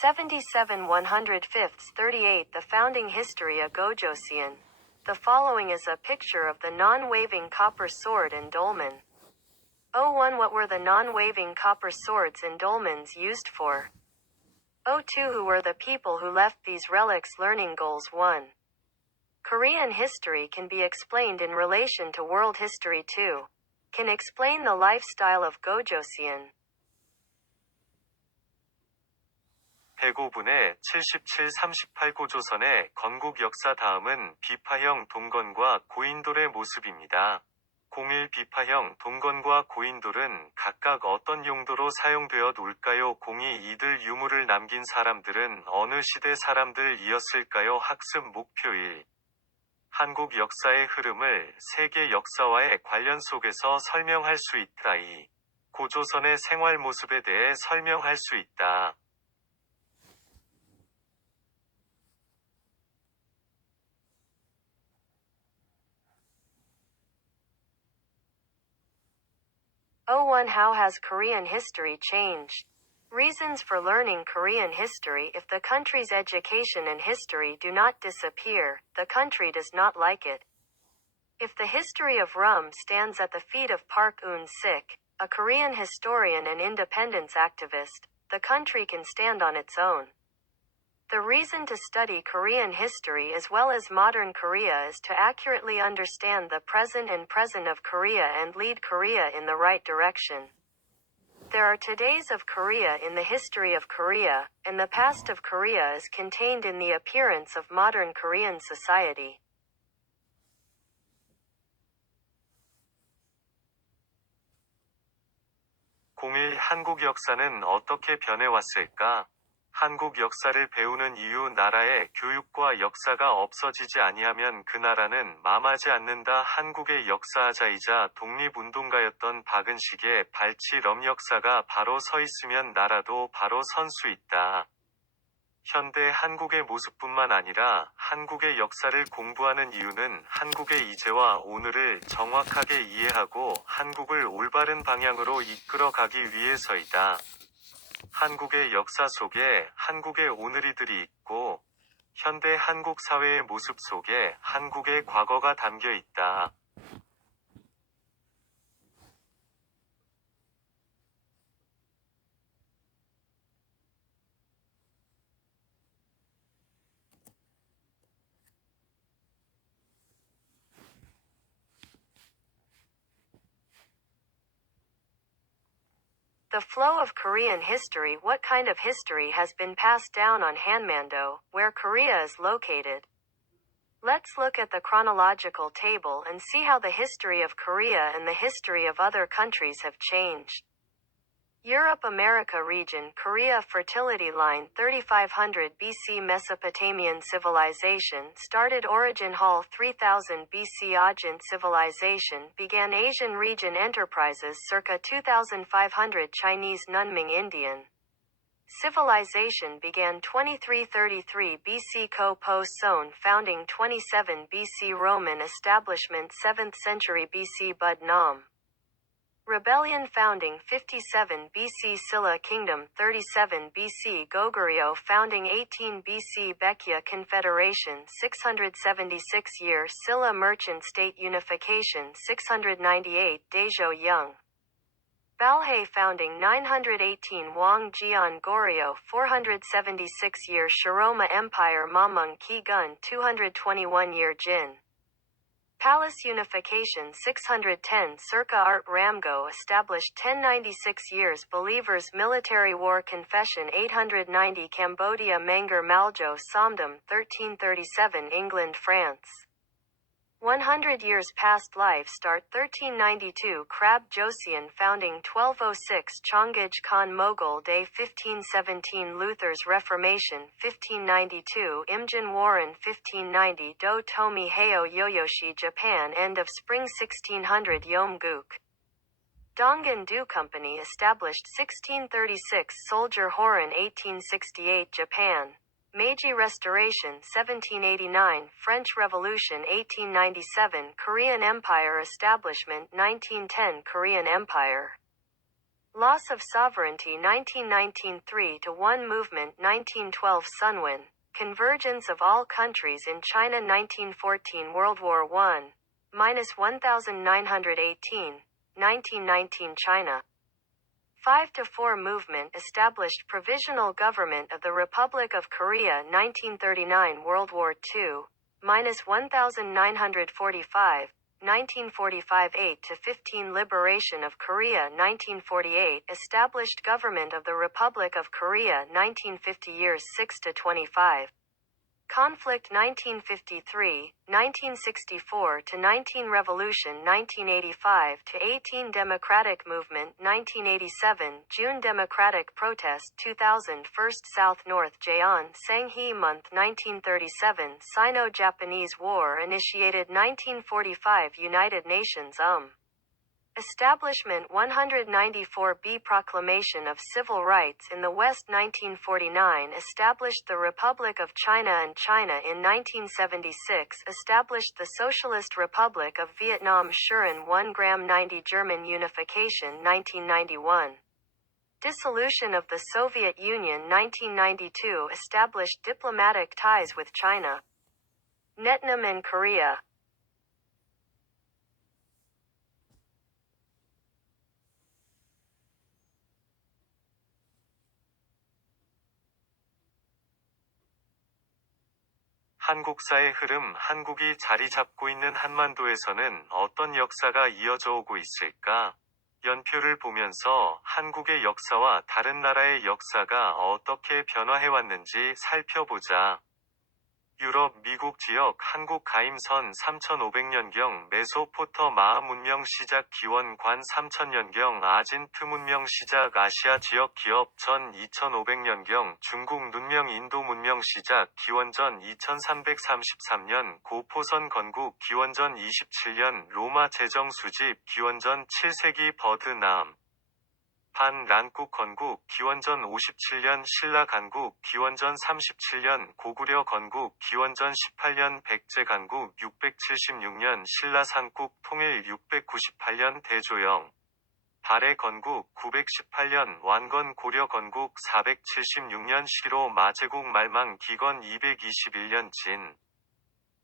77 105 38 The founding history of Gojoseon. The following is a picture of the non-waving copper sword and dolmen. 01 What were the non-waving copper swords and dolmens used for? 02 Who were the people who left these relics? Learning goals 1. Korean history can be explained in relation to world history 2. Can explain the lifestyle of Gojoseon. 105분의 77-38 고조선의 건국 역사. 다음은 비파형 동건과 고인돌의 모습입니다. 01 비파형 동건과 고인돌은 각각 어떤 용도로 사용되어 올까요? 02 이들 유물을 남긴 사람들은 어느 시대 사람들이었을까요? 학습 목표 1. 한국 역사의 흐름을 세계 역사와의 관련 속에서 설명할 수 있다. 2. 고조선의 생활 모습에 대해 설명할 수 있다. How has Korean history changed? Reasons for learning Korean history. If the country's education and history do not disappear, the country does not like it. If the history of Rum stands at the feet of Park Eun-sik, a Korean historian and independence activist, the country can stand on its own. The reason to study Korean history as well as modern Korea is to accurately understand the present of Korea and lead Korea in the right direction. There are todays of Korea in the history of Korea, and the past of Korea is contained in the appearance of modern Korean society. 한국 역사는 어떻게 변해왔을까? 한국 역사를 배우는 이유. 나라의 교육과 역사가 없어지지 아니하면 그 나라는 망하지 않는다. 한국의 역사자이자 독립운동가였던 박은식의 발치럼 역사가 바로 서 있으면 나라도 바로 선 수 있다. 현대 한국의 모습뿐만 아니라 한국의 역사를 공부하는 이유는 한국의 이제와 오늘을 정확하게 이해하고 한국을 올바른 방향으로 이끌어 가기 위해서이다. 한국의 역사 속에 한국의 오늘이들이 있고, 현대 한국 사회의 모습 속에 한국의 과거가 담겨 있다. The flow of Korean history. What kind of history has been passed down on Hanmando, where Korea is located? Let's look at the chronological table and see how the history of Korea and the history of other countries have changed. Europe-America region. Korea fertility line. 3500 BC Mesopotamian civilization started. Origin Hall. 3000 BC Ojant civilization began. Asian region enterprises circa 2500 Chinese Nunming Indian civilization began. 2333 BC Ko Po Son founding. 27 BC Roman establishment. 7th century BC Bud Nam rebellion founding. 57 BC Silla Kingdom. 37 BC Goguryeo founding. 18 BC Baekje Confederation. 676 year Silla Merchant State unification. 698 Daejo Young Balhae founding. 918 Wang Jian Goryeo. 476 year Shiroma Empire. Mamung Ki Gun. 221 year Jin Palace unification. 610 circa Art Ramgo established. 1096 years Believers military war confession. 890 Cambodia Menger Maljo Somdam. 1337 England France 100 years past life start. 1392 Krab Joseon founding. 1206 Chongij Khan Mogul Day. 1517 Luther's Reformation. 1592 Imjin Warren. 1590 Do Tomi Heio Yoyoshi Japan. End of spring. 1600 Yom-guk Dongan Do Company established. 1636 Soldier Horan. 1868 Japan Meiji Restoration. 1789 French Revolution. 1897 Korean Empire establishment. 1910 Korean Empire Loss of sovereignty 1919 3-1 movement 1912 Sunwin. Convergence of all countries in China 1914 World War I. -1918. 1919 China. 5-4 movement established Provisional Government of the Republic of Korea 1939 World War II. -1945. 1945 8-15 Liberation of Korea 1948 Established Government of the Republic of Korea 1950 Years 6-25 Conflict 1953, 1964-19 Revolution 1985-18 Democratic Movement 1987 June Democratic Protest 2000 First South-North Jaeon Sanghi Month 1937 Sino-Japanese War initiated 1945 United Nations Establishment 194b Proclamation of Civil Rights in the West 1949 Established the Republic of China and China in 1976 Established the Socialist Republic of Vietnam Shuren 1 gram 90 German Unification 1991 Dissolution of the Soviet Union 1992 Established diplomatic ties with China. Vietnam and Korea. 한국사의 흐름 한국이 자리 잡고 있는 한반도에서는 어떤 역사가 이어져 오고 있을까? 연표를 보면서 한국의 역사와 다른 나라의 역사가 어떻게 변화해왔는지 살펴보자. 유럽, 미국 지역 한국 가임선 3500년경 메소포터마아 문명 시작 기원관 3000년경 아진트 문명 시작 아시아 지역 기업 전 2500년경 중국 문명 인도 문명 시작 기원전 2333년 고포선 건국 기원전 27년 로마 제정 수집 기원전 7세기 버드나움 반란국 건국 기원전 57년 신라 간국 기원전 37년 고구려 건국 기원전 18년 백제 간국 676년 신라 삼국 통일 698년 대조영 발해 건국 918년 완건 고려 건국 476년 시로 마제국 말망 기건 221년 진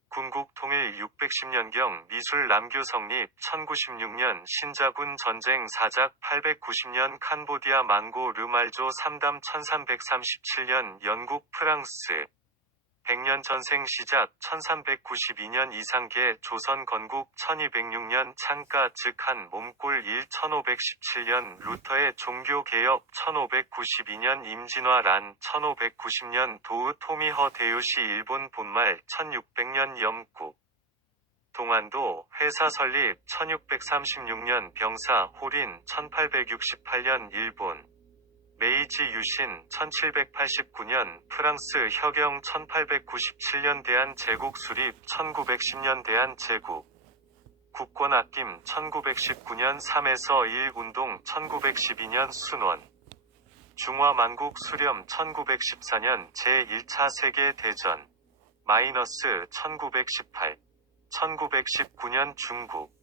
군국 통일 610년경 미술 남교 성립 1096년 신자군 전쟁 사작 890년 캄보디아 망고 르말조 3담 1337년 영국 프랑스 백년 전생 시작 1392년 이상계 조선 건국 1206년 창가 즉 한 몸골 1 1517년 루터의 종교개혁 1592년 임진화 란 1590년 도우 토미허 데요시 일본 본말 1600년 영국 동안도 회사 설립 1636년 병사 호린 1868년 일본 메이지 유신 1789년 프랑스 혁영 1897년 대한제국 수립 1910년 대한제국 국권 아낌 1919년 3에서 1 운동 1912년 순원 중화만국 수렴 1914년 제1차 세계대전 마이너스 1918 1919년 중국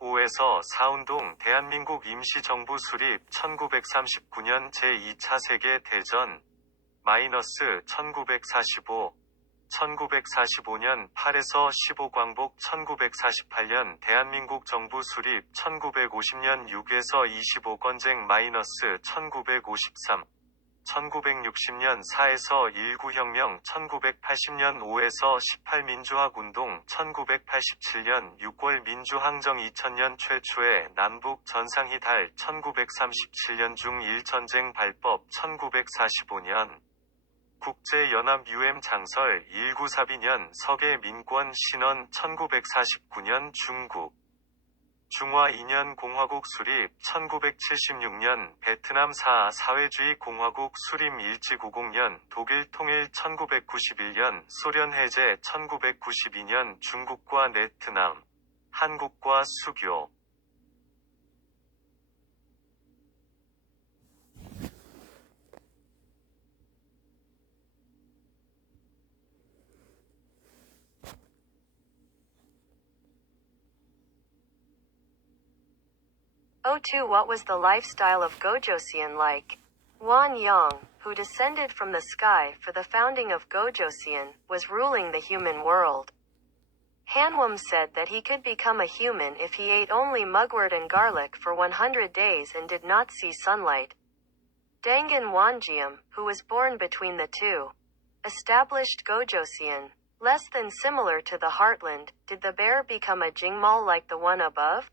5에서 4운동 대한민국 임시정부 수립 1939년 제2차 세계대전 마이너스 1945 1945년 8에서 15 광복 1948년 대한민국 정부 수립 1950년 6에서 25 건쟁 마이너스 1953 1960년 4에서 19혁명 1980년 5에서 18 민주화운동 1987년 6월 민주항정 2000년 최초의 남북 전상회담 1937년 중1전쟁 발법 1945년 국제연합 UM 장설 1942년 서계 민권 신원 1949년 중국 중화 2년 공화국 수립 1976년 베트남 사회주의 공화국 수립 일제구공년 독일 통일 1991년 소련 해제 1992년 중국과 베트남 한국과 수교 2. What was the lifestyle of Gojoseon like? Wan Yang, who descended from the sky for the founding of Gojoseon, was ruling the human world. Hanwum said that he could become a human if he ate only mugwort and garlic for 100 days and did not see sunlight. Dangan Wanjiam, who was born between the two, established Gojoseon. Less than similar to the Heartland, did the bear become a Jingmal like the one above?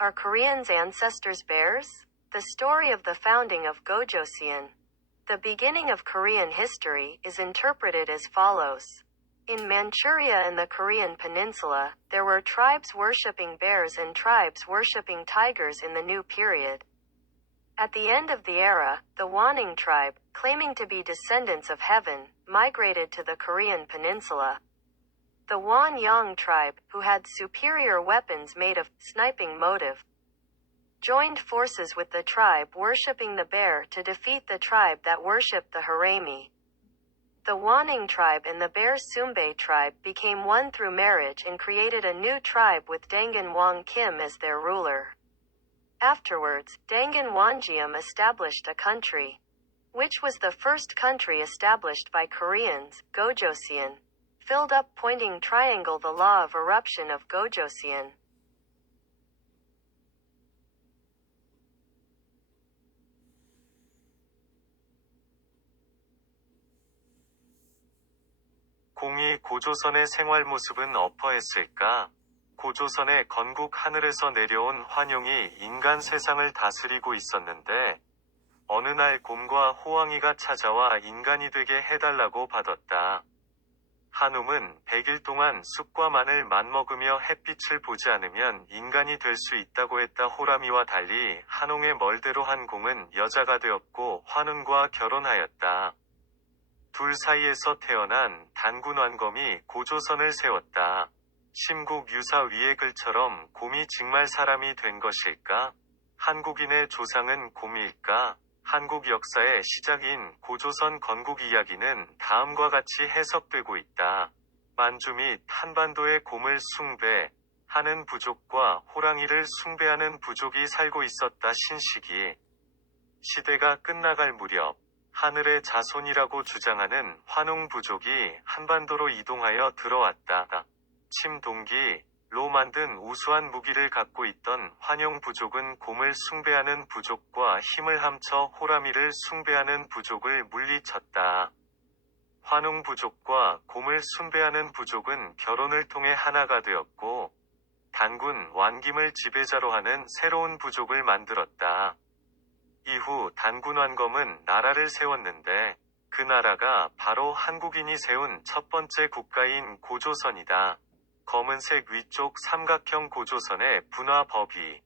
Are Koreans' ancestors bears? The story of the founding of Gojoseon, the beginning of Korean history, is interpreted as follows. In Manchuria and the Korean peninsula, there were tribes worshipping bears and tribes worshipping tigers in the new period. At the end of the era, the Wanning tribe, claiming to be descendants of heaven, migrated to the Korean peninsula. The Wan Yang tribe, who had superior weapons made of sniping motive, joined forces with the tribe worshipping the bear to defeat the tribe that worshipped the Harami. The Wanning tribe and the Bear Sumbe tribe became one through marriage and created a new tribe with Dangan Wang Kim as their ruler. Afterwards, Dangan Wanjiam established a country, which was the first country established by Koreans, Gojoseon. Filled up pointing triangle, the law of eruption of Gojoseon. 공이 고조선의 생활 모습은 어떠했을까? 고조선의 건국 하늘에서 내려온 환용이 인간 세상을 다스리고 있었는데 어느 날 곰과 호황이가 찾아와 인간이 되게 해달라고 받았다. 한움은 100일 동안 쑥과 마늘 맞먹으며 햇빛을 보지 않으면 인간이 될 수 있다고 했다. 호람이와 달리 한홍의 멀대로 한공은 여자가 되었고 환웅과 결혼하였다. 둘 사이에서 태어난 단군완검이 고조선을 세웠다. 심국 유사 위의 글처럼 곰이 정말 사람이 된 것일까? 한국인의 조상은 곰일까? 한국 역사의 시작인 고조선 건국 이야기는 다음과 같이 해석되고 있다. 만주 및 한반도의 곰을 숭배하는 부족과 호랑이를 숭배하는 부족이 살고 있었다. 신시기 시대가 끝나갈 무렵 하늘의 자손이라고 주장하는 환웅 부족이 한반도로 이동하여 들어왔다. 침동기로 만든 우수한 무기를 갖고 있던 환용 부족은 곰을 숭배하는 부족과 힘을 합쳐 호라미를 숭배하는 부족을 물리쳤다. 환웅 부족과 곰을 숭배하는 부족은 결혼을 통해 하나가 되었고 단군 완김을 지배자로 하는 새로운 부족을 만들었다. 이후 단군완검은 나라를 세웠는데 그 나라가 바로 한국인이 세운 첫 번째 국가인 고조선이다. 검은색 위쪽 삼각형 고조선의 분화 법이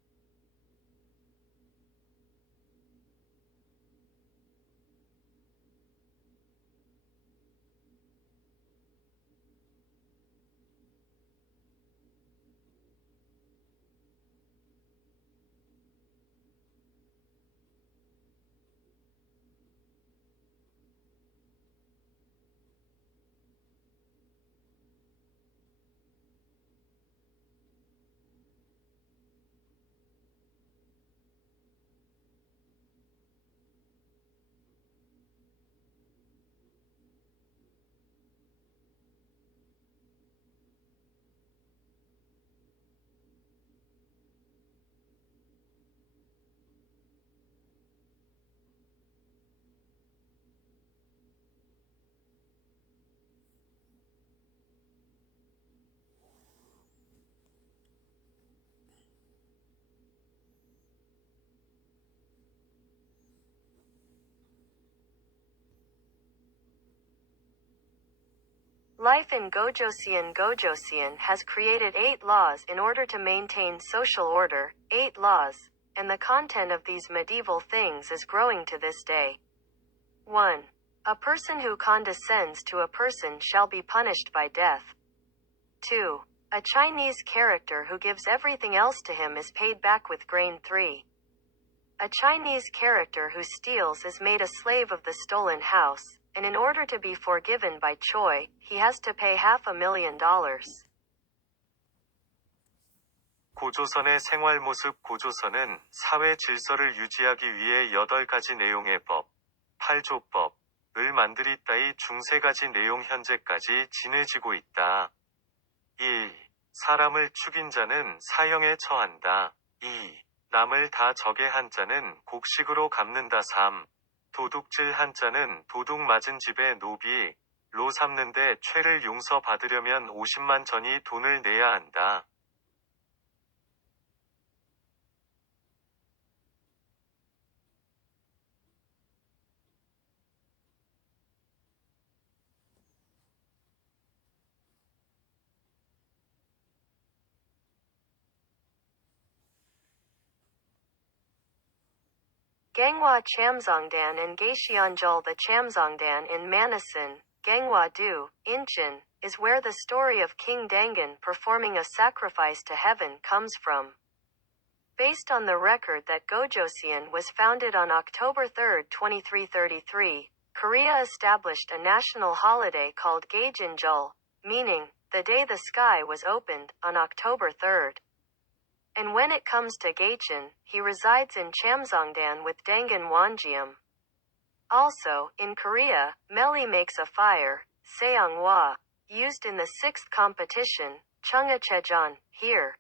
Life in Gojoseon. Gojoseon has created 8 laws in order to maintain social order, 8 laws, and the content of these medieval things is growing to this day. 1. A person who condescends to a person shall be punished by death. 2. A Chinese character who gives everything else to him is paid back with grain. 3. A Chinese character who steals is made a slave of the stolen house, and in order to be forgiven by Choi, he has to pay $500,000. 고조선의 생활 모습. 고조선은 사회 질서를 유지하기 위해 8가지 내용의 법, 8조법을 만들었다이 중 3가지 내용 현재까지 지내지고 있다. 1. 사람을 죽인 자는 사형에 처한다. 2. 남을 다 적에 한 자는 곡식으로 갚는다. 3. 도둑질 한 자는 도둑 맞은 집에 노비로 삼는데 죄를 용서받으려면 50만 전이 돈을 내야 한다. Ganghwa Chamsongdan and Gaisyeonjul. The Chamsongdan in Manasan, Ganghwa-do, Incheon, is where the story of King Dangan performing a sacrifice to heaven comes from. Based on the record that Gojoseon was founded on October 3, 2333, Korea established a national holiday called Gaejinjul, meaning, the day the sky was opened, on October 3rd. And when it comes to Gaechin, he resides in Chamsongdan with Dangan Wonjeom. Also, in Korea, Meli makes a fire, Seonghwa, used in the 6th competition, Chungachejeon, here.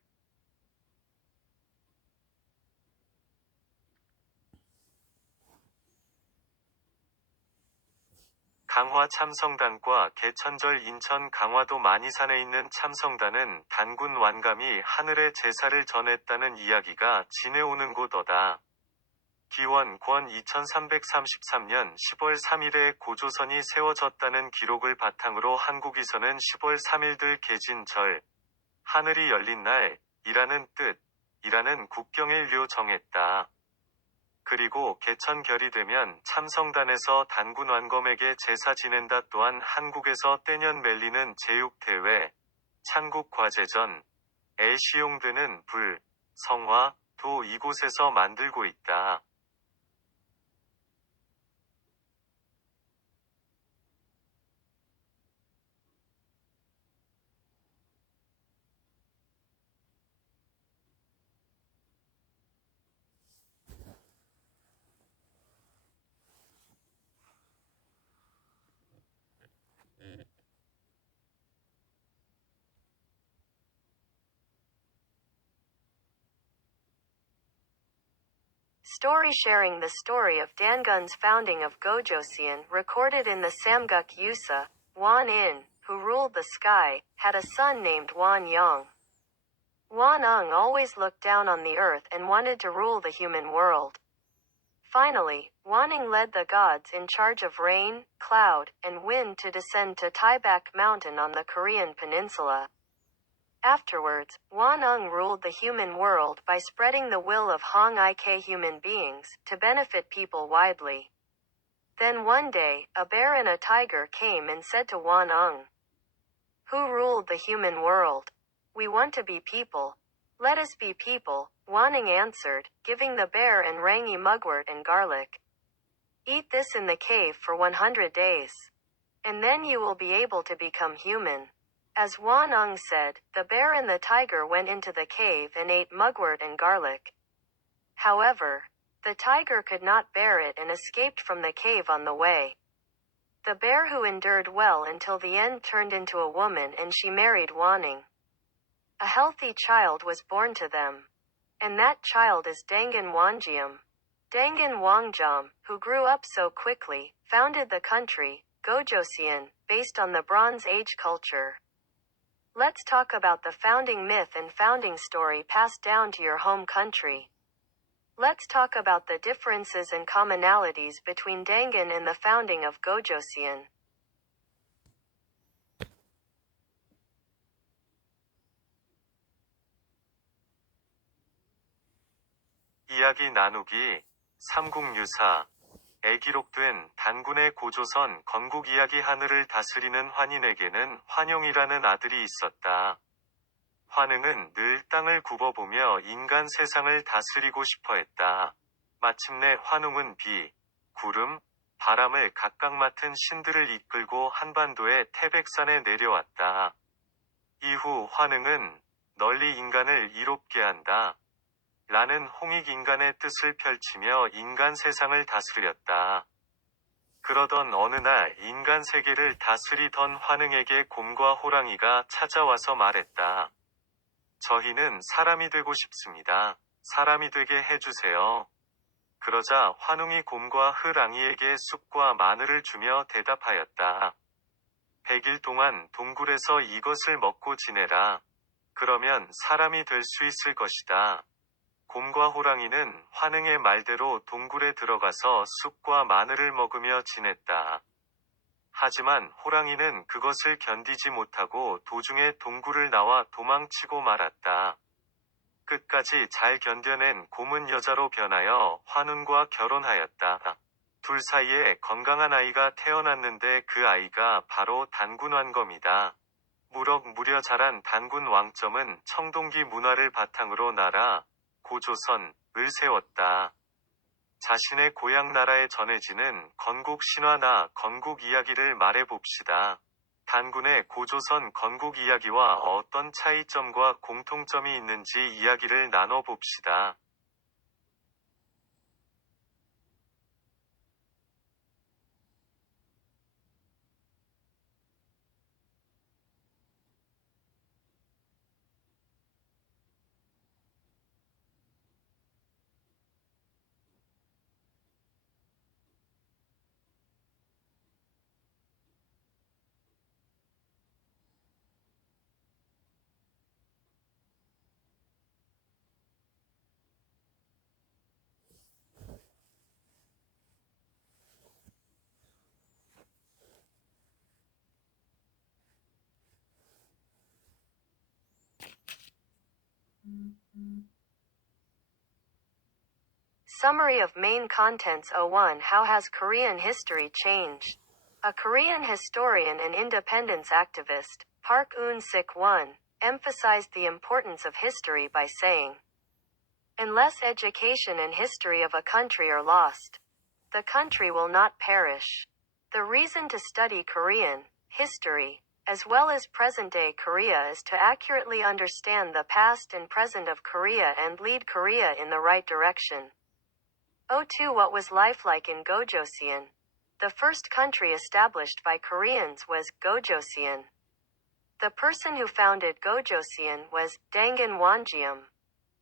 강화 참성단과 개천절. 인천 강화도 만이산에 있는 참성단은 단군 완감이 하늘에 제사를 전했다는 이야기가 지내오는 곳어다. 기원 권 2333년 10월 3일에 고조선이 세워졌다는 기록을 바탕으로 한국에서는 10월 3일들 개진절, 하늘이 열린 날, 이라는 뜻이라는 국경일료 정했다. 그리고 개천결이 되면 참성단에서 단군 완검에게 제사 지낸다. 또한 한국에서 떼년 멜리는 제육대회, 창국과제전에 시용되는 불, 성화, 도 이곳에서 만들고 있다. Story sharing. The story of Dangun's founding of Gojoseon, recorded in the Samguk Yusa, Wan In, who ruled the sky, had a son named Wan Yong. Wan Ung always looked down on the earth and wanted to rule the human world. Finally, Waning led the gods in charge of rain, cloud, and wind to descend to Taibak Mountain on the Korean peninsula. Afterwards, Wan Ung ruled the human world by spreading the will of Hong Ik human beings, to benefit people widely. Then one day, a bear and a tiger came and said to Wan Ung, "Who ruled the human world? We want to be people. Let us be people," Wanning answered, giving the bear and rangi mugwort and garlic. "Eat this in the cave for 100 days. And then you will be able to become human." As Wan Ung said, the bear and the tiger went into the cave and ate mugwort and garlic. However, the tiger could not bear it and escaped from the cave on the way. The bear, who endured well until the end, turned into a woman and she married Wanning. A healthy child was born to them. And that child is Dangan Wonjeom. Dangan Wongjom, who grew up so quickly, founded the country, Gojoseon, based on the Bronze Age culture. Let's talk about the founding myth and founding story passed down to your home country. Let's talk about the differences and commonalities between Dangan and the founding of Gojoseon. 이야기 나누기. 삼국유사에 기록된 단군의 고조선 건국 이야기. 하늘을 다스리는 환인에게는 환용이라는 아들이 있었다. 환흥은 늘 땅을 굽어보며 인간 세상을 다스리고 싶어 했다. 마침내 환웅은 비, 구름, 바람을 각각 맡은 신들을 이끌고 한반도의 태백산에 내려왔다. 이후 환흥은 널리 인간을 이롭게 한다. 라는 홍익인간의 뜻을 펼치며 인간 세상을 다스렸다. 그러던 어느 날 인간 세계를 다스리던 환웅에게 곰과 호랑이가 찾아와서 말했다. 저희는 사람이 되고 싶습니다. 사람이 되게 해주세요. 그러자 환웅이 곰과 흐랑이에게 쑥과 마늘을 주며 대답하였다. 100일 동안 동굴에서 이것을 먹고 지내라. 그러면 사람이 될 수 있을 것이다. 곰과 호랑이는 환웅의 말대로 동굴에 들어가서 쑥과 마늘을 먹으며 지냈다. 하지만 호랑이는 그것을 견디지 못하고 도중에 동굴을 나와 도망치고 말았다. 끝까지 잘 견뎌낸 곰은 여자로 변하여 환웅과 결혼하였다. 둘 사이에 건강한 아이가 태어났는데 그 아이가 바로 단군왕검이다. 무럭무려 자란 단군 왕점은 청동기 문화를 바탕으로 나라, 고조선을 세웠다. 자신의 고향 나라에 전해지는 건국 신화나 건국 이야기를 말해봅시다. 단군의 고조선 건국 이야기와 어떤 차이점과 공통점이 있는지 이야기를 나눠봅시다. Summary of main contents. 01. How has Korean history changed? A Korean historian and independence activist, Park Eun-sik 1, emphasized the importance of history by saying, unless education and history of a country are lost, the country will not perish. The reason to study Korean history, as well as present-day Korea, is to accurately understand the past and present of Korea and lead Korea in the right direction. 02. What was life like in Gojoseon? The first country established by Koreans was Gojoseon. The person who founded Gojoseon was Dangan Wonjeom.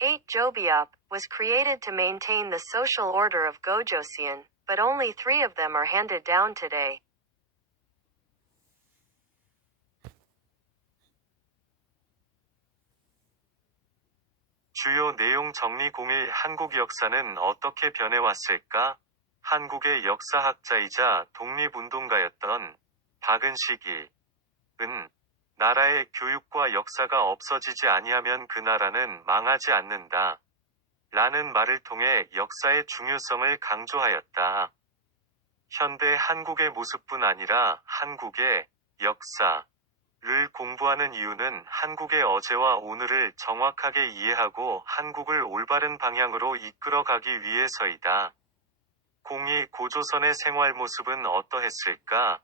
8. Jobiop was created to maintain the social order of Gojoseon, but only 3 of them are handed down today. 주요 내용 정리. 01. 한국 역사는 어떻게 변해왔을까? 한국의 역사학자이자 독립운동가였던 박은식이 나라의 교육과 역사가 없어지지 아니하면 그 나라는 망하지 않는다. 라는 말을 통해 역사의 중요성을 강조하였다. 현대 한국의 모습뿐 아니라 한국의 역사를 공부하는 이유는 한국의 어제와 오늘을 정확하게 이해하고 한국을 올바른 방향으로 이끌어가기 위해서이다. 02. 고조선의 생활 모습은 어떠했을까?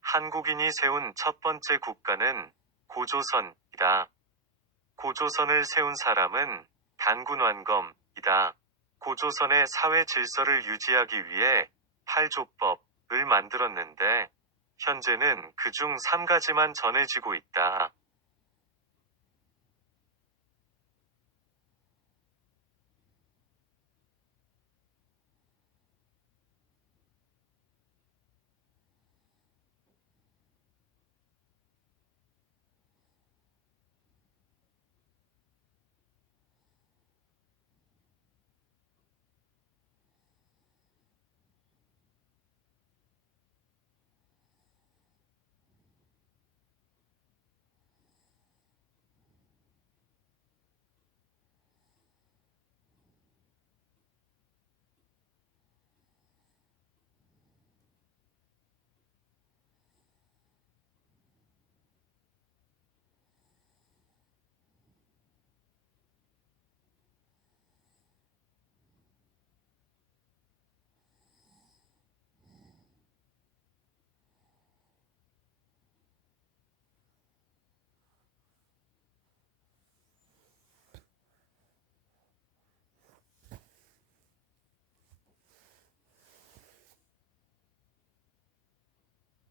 한국인이 세운 첫 번째 국가는 고조선이다. 고조선을 세운 사람은 단군왕검이다. 고조선의 사회 질서를 유지하기 위해 8조법을 만들었는데 현재는 그중 3가지만 전해지고 있다.